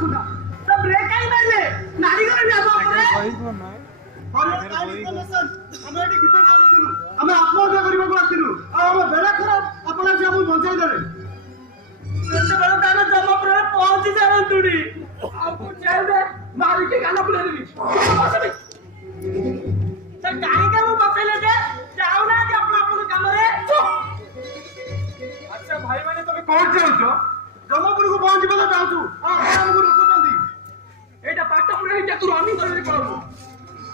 सुधा तो ब्रेक काई मारले नारी गरे हम अपने हमें एटी गीत गाउथिलु हमें आत्महत्या करबा को आथिलु आ हम बेला खराब आपन से हम बंचाई देले एते बड़ ताना जमा पर पहुंची जावंतुडी आपको चाहिए मारी के गाना बुला देबी सर काहे के वो बसेले दे जाओ ना कि अपना अपना काम रे अच्छा भाई माने तबे कोन जाउछो जमापुर को पहुंची बला जाउछु आ हमको रोकुचंदी एटा पाटा पुरा ही तू रनिंग करे करबो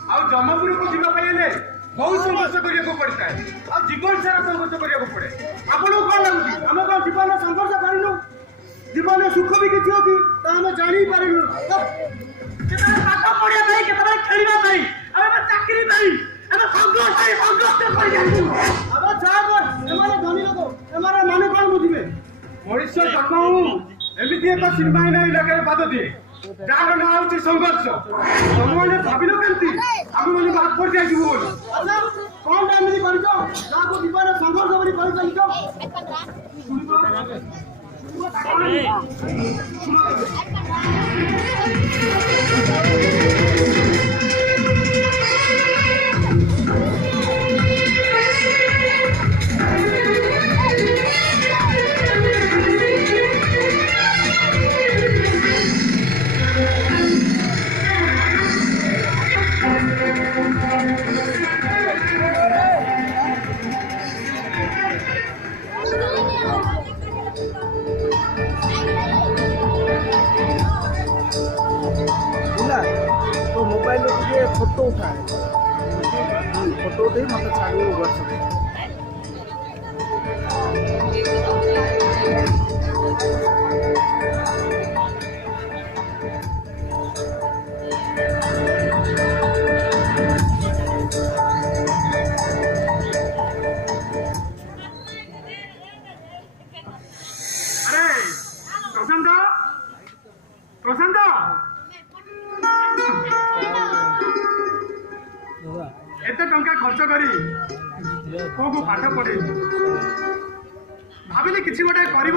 आ जमापुर को जीवा पहिले बहुत संघर्ष करिया को पड़ता है आ जीवन सारा संघर्ष करिया को पड़े आपन को लागुची हम को जीवन संघर्ष करिनो जीवन सुख भी किछि होती त हम जानि पारिनु केतरा पाटा पड़िया नहीं केतरा खेलिबा नहीं अबे चाकरी नहीं अबे संघर्ष कर जाइछु अब जागो एमाने धनी लोग एमारे माने कोन बुझिबे मनुष्य जन्म एमिति एक सिनेमा नहीं लगे बात दिए जागर ना होची संघर्ष हमने भाबिलो केंती हम माने बात पड़ जाइछु बोल अच्छा कोन टाइम में करजो जाको जीवन संघर्ष करी करजो तो मोबाइल में फोटो उठाए फोटो उठे मतलब छाड़ू व्हाट्सएप प्रशांत एते टंका खर्च करी को पाठ पढ़े भाविले किसी गोटे कर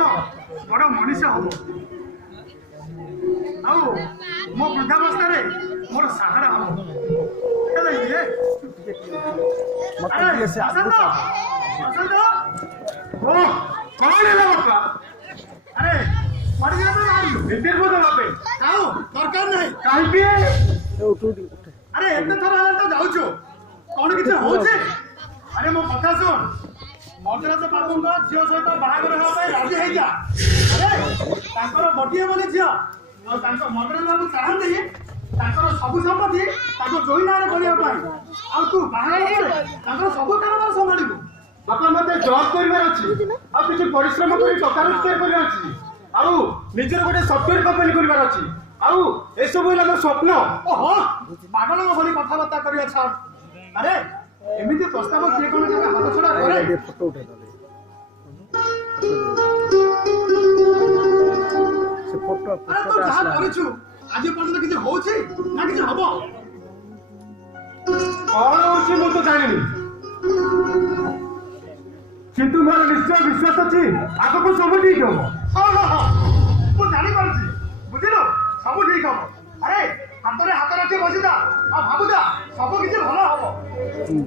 बड़ मनीष हम आउ मो वृद्धावस्था मोर सहारा हम अरे दरकार नहीं कहीं अरे एत थर तो जाऊछु कौन किसी होचे अरे मो कथा सुन मद्रास बाबू झील सहित बाहागर हाँ राजी हो जा अरे गोटे बोले झील मद्रास बाबू चाहती सब संपत्ति जोई ना करने तू बाहर सब कारबार संभालू बापा मत जॉब कर परिश्रम कर टका रोजगार कर निजर गोटे सफ्टवेयर कंपनी कर सब स्वप्न ओहो पागल भली कथबार्ता कर अरे एमती प्रस्ताव किए कौन हाथ छड़ा करे फोटो उठे से फोटो फोटो जहां करिछु आज पर्यंत किछ होछि ना किछ हबो कौन होछि मु तो जानिनी किंतु मोर निश्चय विश्वास अछि आगो को सब ठीक हो हां हां हां मु जानि पारछि बुझिलो सब ठीक हो अरे हाथ रखी बसिदा आ भाबुदा सब किछ भलो हबो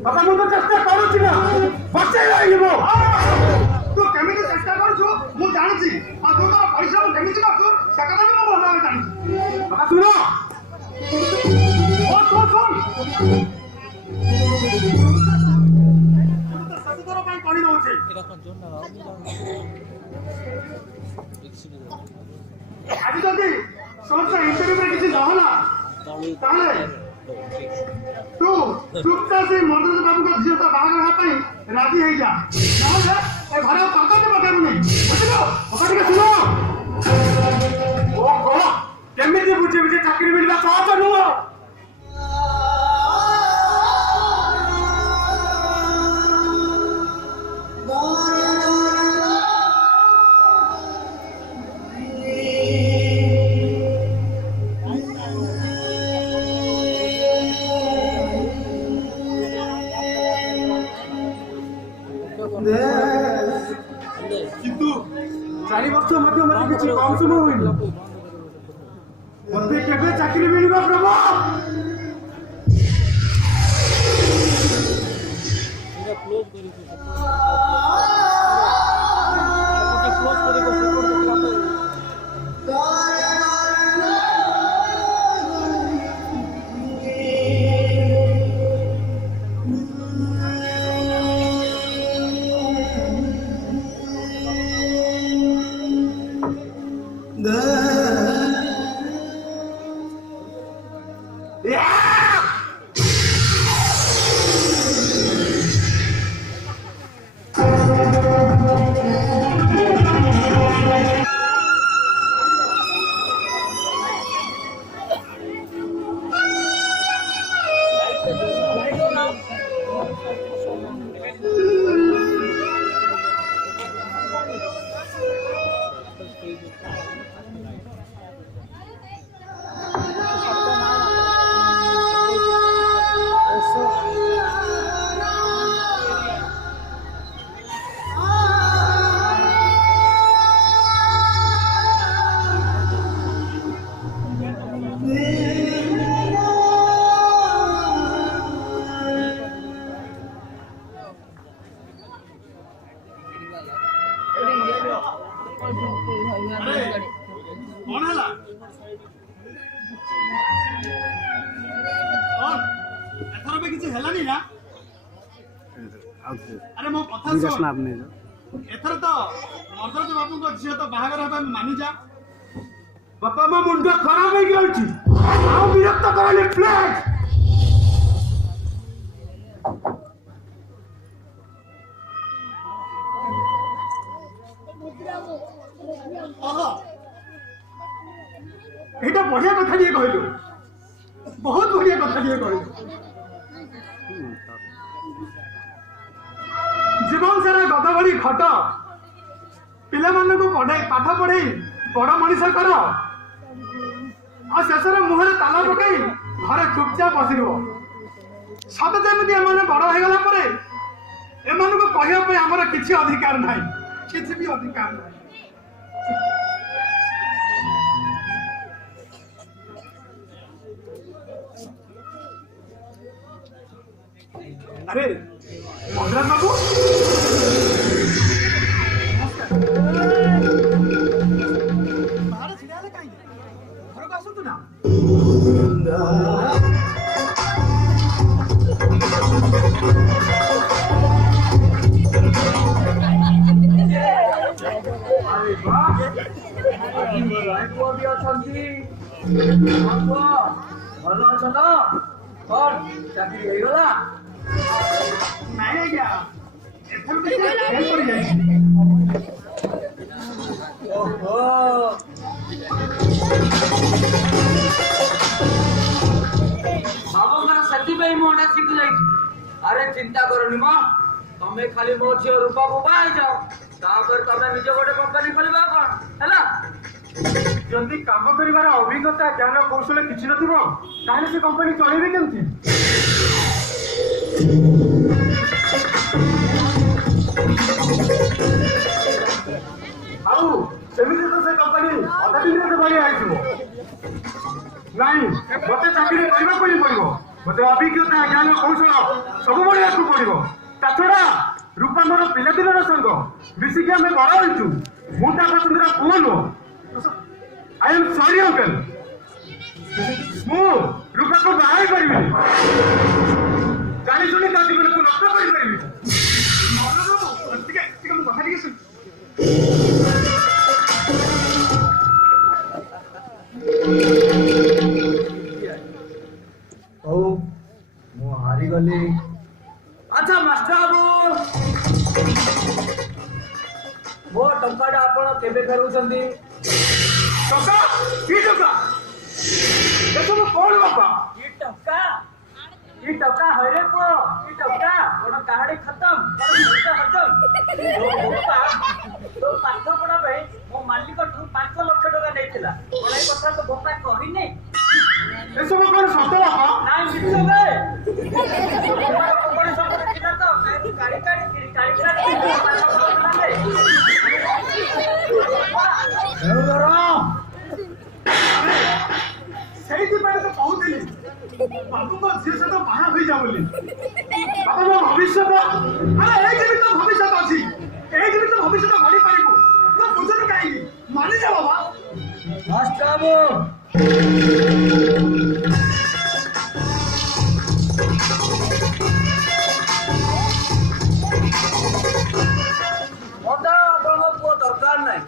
बाबा मु तो चेष्टा करूछि ना बसे रहिबो तू केमिति चेष्टा करछु मु जानिछि आ तू तो परिश्रम केमिति करछु से कथा भी मु भलो जानिछि बाबा सुनो ओ तो सुन तो सब तरह ପାଇଁ कहि रहउछि आज जदि समस्त इंटरव्यू में किसी नहला ताले तू चुपचाप से मद्रास बाबू का झील का बाहर रहा राजी हो जा ए घरे कागज पकड़ नहीं बुझलो पकड़ के सुनो ओ केमिति बुझे चाकरी मिलवा सहज नुह किंतु 4 वर्ष मध्य किसी कम समय हुई मते केबे चाकरी मिलिबा प्रभु এটা ক্লোজ করে দিও ক্লোজ করে দিও कौन हला और एथर बे किछ हेलानी ना अरे मो कथा सुन आपने एथर तो मर्दर बाबू को झियो तो बाहागर हबा मानी जा बापा मो मुंड खराब हो गई आ विरक्त करले प्लीज एटा बढ़िया कथा दिए कहलु बहुत बढ़िया कथा दिए कहलु जीवन सारा गदा भरी खट पिला मन को पढ़े पाठ पढ़े बड़ मनीष कर शेष मुहर ताला पकई घरे चुपचाप बस सत जमी एम बड़ हो गला एम को कहवाई आमर किसी अधिकार ना किसी भी अधिकार ना अरे मद्रास बाबू बाहर छिड़ा कहीं घर को आसतु ना अरे वाह भी अछंती भल अछ ना कौन चाकरी हो गला नहीं क्या एथर के फेल पड़ जाई ओहो बाबू का सती पे मोटा सीख जाई अरे चिंता करनी मां तमे खाली मो झियो रूपा को बाई जाओ तापर तमे निजे गोटे कंपनी खोलिबा कोन हैला जल्दी काम करिवार अभिज्ञता ज्ञान कौशल किछि नथिबो ताहले से कंपनी चलेबे केमति आउ सेमिति तो से कंपनी अधा दिन रे बढी आइछो नहीं मते चाकरी करबा कोइ पड़िबो मते अभिज्ञता ज्ञान कौशल सब बढी आकु पड़िबो ता छोड़ा रूपा मोर पिला दिनर संग मिसी के हमें बड़ा होइछु मुटा पसंदरा कोन आई एम सॉरी अंकल मु रूपा को बाहर करबी जानी सुनी ता जीवन को नष्ट कर परबी ठीक है मु कथा सुन ओ मु हारी गली अच्छा मास्टर बाबू मो टंकाटा आपण केबे फेरुचंदी टका की टका देखो मु कोन बापा की टका हरे को की टका बड़ कहानी खत्म बड़ पैसा खत्म तो पाठ पढ़ा पे मो मालिक 5 लाख टका देथिला पढ़ाई कथा तो बोपा कहि नै ए सब कोन सत बापा नाही मिछ बे बड़ी सब देखिला तो गाड़ी ବାବୁଙ୍କ ଝିଅ ସହିତ ବାହା ହୋଇଯା ବୋଲି। ବାବା ମୋ ଭବିଷ୍ୟତ ଏଇଠି ବି ତ ଭବିଷ୍ୟତ ଅଛି, ଏଇଠି ବି ତ ଭବିଷ୍ୟତ ଗଢି ପାରିବୁ। ତୁ ବୁଝୁନୁ କାହିଁକି? ମାନିଯା ବାବା। ମତେ ଆପଣଙ୍କ ପୁଅ ଦରକାର ନାହିଁ।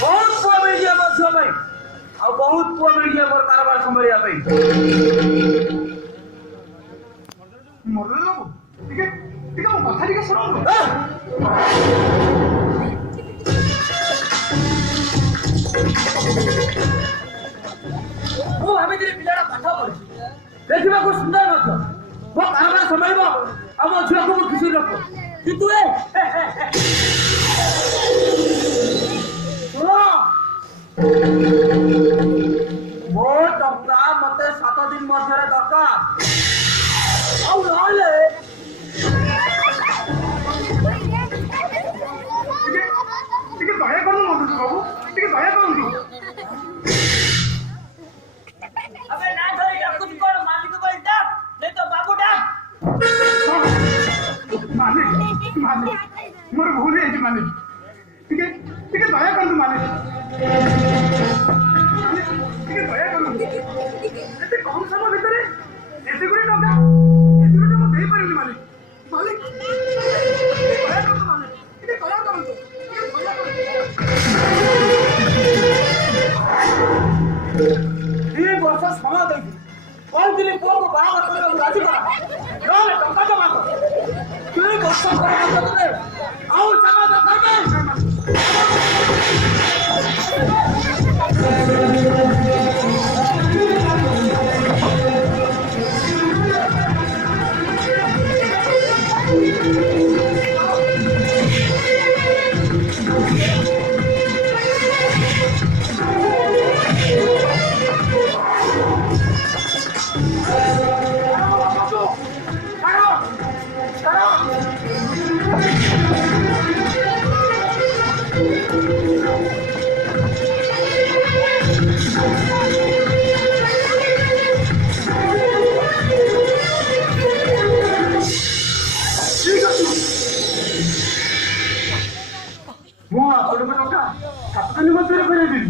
ବହୁତ ପୁଅ ମିଳିଯିବ ମୋ ଝିଅ ପାଇଁ, ଆଉ ବହୁତ ପୁଅ ମିଳିଯିବ ମୋର କାରବାର ସମ୍ଭାଳିବା ପାଇଁ। ମରରେ ବାବୁ ଟିକେ ଟିକେ ମୋ କଥା ଟିକେ ଶୁଣନ୍ତୁ। ମୁଁ ଭାବିଥିଲି ପିଲାଟା ପାଠ ପଢିଛି, ଦେଖିବାକୁ ସୁନ୍ଦର ମଧ୍ୟ, ମୋ କାରବାର ସମ୍ଭାଳିବ ଆଉ ମୋ ଝିଅକୁ ମୁଁ ଖୁସି ରଖିବ। କିନ୍ତୁ ମୋ ଟଙ୍କା ମତେ 7 ଦିନ ମଧ୍ୟରେ ଦରକାର, ଆଉ ନହେଲେ ଟିକେ ଦୟା କରନ୍ତୁ ମଧୁସୂଦନ ବାବୁ, ଟିକେ ଦୟା କରନ୍ତୁ। अबे ना धरी कुछ कर मालिक को बोल डाक नहीं तो बाबू डाक। मालिक मालिक मोर भूल है मालिक, ଟିକେ ଟିକେ ଦୟା କରନ୍ତୁ ମାଲିକ, ଟିକେ ଦୟା କରନ୍ତୁ। ଏତେ କମ ସମୟ ଭିତରେ ଏତେ ଗୁଡେ ଟଙ୍କା ମୁଁ ଦେଇପାରିବିନି ମାଲିକ। ମାଲିକ ଦୟା କରନ୍ତୁ, ମାଲିକ ଟିକେ ଦୟା କରନ୍ତୁ, ଟିକେ ଦୟା କରନ୍ତୁ। 2 ବର୍ଷ ସମୟ ଦେଇଛି, କହିଥିଲି ପୁଅକୁ ବାହାଘର କରିବାକୁ ରାଜି କର, ନହେଲେ ଟଙ୍କା ଜମା କର। 2 ବର୍ଷ ପରେ ମୋତେ ଆଉ ସମୟ ଦରକାର ନାହିଁ। ମୁଁ ଆପଣଙ୍କ ଟଙ୍କା 7 ଦିନ ମଧ୍ୟରେ ଫେରେଇଦେବି।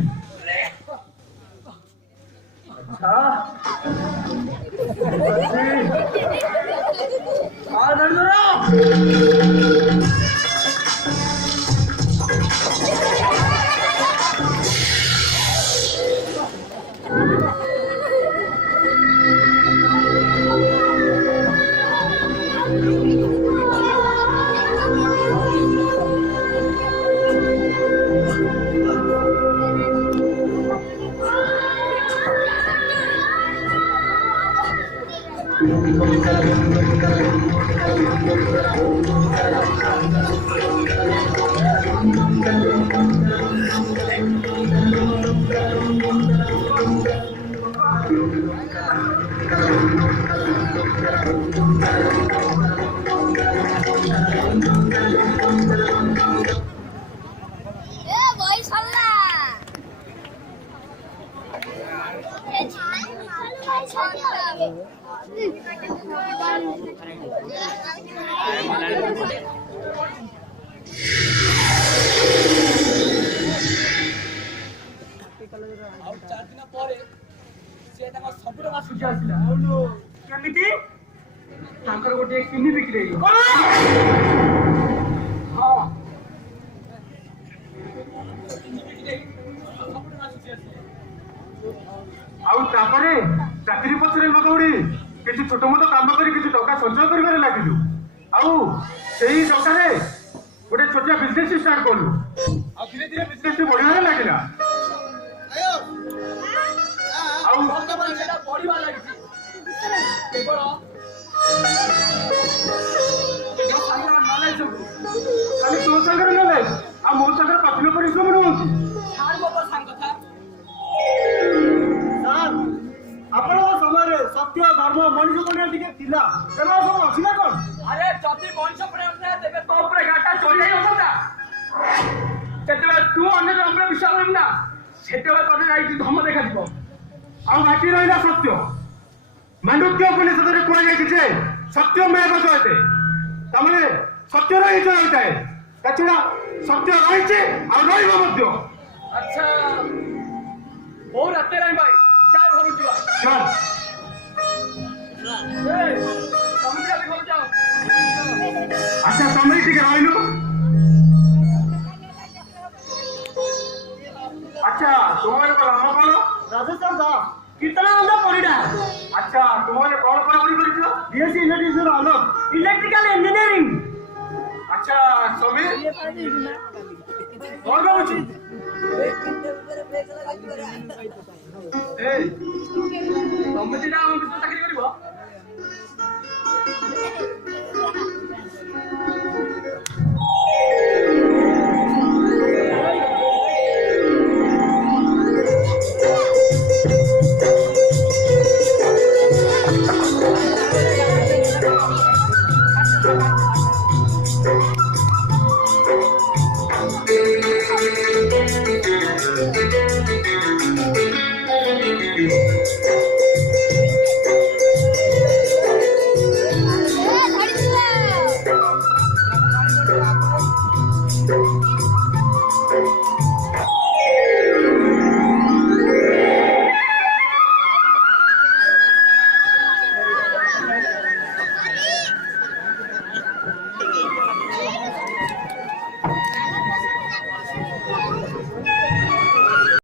କେମିତି ତାଙ୍କର ଗୋଟିଏ କିଡନୀ ବିକ୍ରି ହେଇଗଲା। ହଁ ଆଉ ତାପରେ ଚାକିରି ପଛରେ ଦୌଡ଼ି କିଛି ଛୋଟ ମୋଟ କାମ କରି କିଛି ଟଙ୍କା ସଞ୍ଚୟ କରିବାରେ ଲାଗିଲୁ। ଆଉ ସେଇ ଟଙ୍କାରେ ଗୋଟେ ଛୋଟିଆ ବିଜନେସ ଷ୍ଟାର୍ଟ କଲୁ। ଆଉ ଧୀରେ ଧୀରେ ବିଜନେସ ବଢିବାରେ ଲାଗିଲା। ଆଉ ବଢିବା ଲାଗିଛି କେବଳ ଖାଲି ତୋ ସାଙ୍ଗରେ ନଲେଜ ଆଉ ମୋ ସାଙ୍ଗରେ କଠିନ ପରିଶ୍ରମ ରହୁଛି। ଆପଣଙ୍କ ସମୟରେ ସତ୍ୟ ଧର୍ମ ମଣିଷ ପଣିଆ ଟିକେ ଥିଲା, ସେଗୁଡ଼ା ସବୁ ଅଛି ନା କଣ? ଆରେ ଯଦି ମଣିଷ ପଣିଆ ତେବେ ତୋ ଉପରେ ଗାଟା ଚଢି ଯାଇନଥାନ୍ତା। ଯେତେବେଳେ ତୁ ଅନ୍ୟ ଜଣଙ୍କର ବିଶ୍ୱାସ କରିବୁ ନା, ସେତେବେଳେ ତତେ ଯାଇକି ଧର୍ମ ଦେଖାଯିବ। ଆଉ ବାକି ରହିଲା ସତ୍ୟ। ମାଣ୍ଡୁକ୍ୟ ଉପନିଷଦରେ କୁହାଯାଇଛି ଯେ ସତ୍ୟମେବ ଜୟତେ, ତାମାନେ ସତ୍ୟର ହିଁ ଜୟ ହୋଇଥାଏ। ତା ଛଡ଼ା ସତ୍ୟ ରହିଛି ଆଉ ରହିବ ମଧ୍ୟ। ଆଚ୍ଛା ବହୁ ରାତି ହେଲାଣି ଭାଇ, ଚାଲ ଘରକୁ ଯିବା। ଚାଲ। ତମେ ବି ଆଜି ଘରକୁ ଯାଅ। ଆଚ୍ଛା ତମେ ଟିକେ ରହିଲୁ। ଆଚ୍ଛା ତୁମର ନାମ କଣ? ରାଜେଶ୍ୱର ଦାସ, କୀର୍ତ୍ତନାନନ୍ଦ ପରିଡ଼ା। ଆଚ୍ଛା ତୁମର କଣ ପଢାପଢି କରିଛ? BSc electrician honours, electrical engineering. ଆଚ୍ଛା ସମୀର କଣ ଭାବୁଛୁ? ଏ ତମେ ଯେଟା ଆମ ଭିତରେ ଚାକିରି କରିବ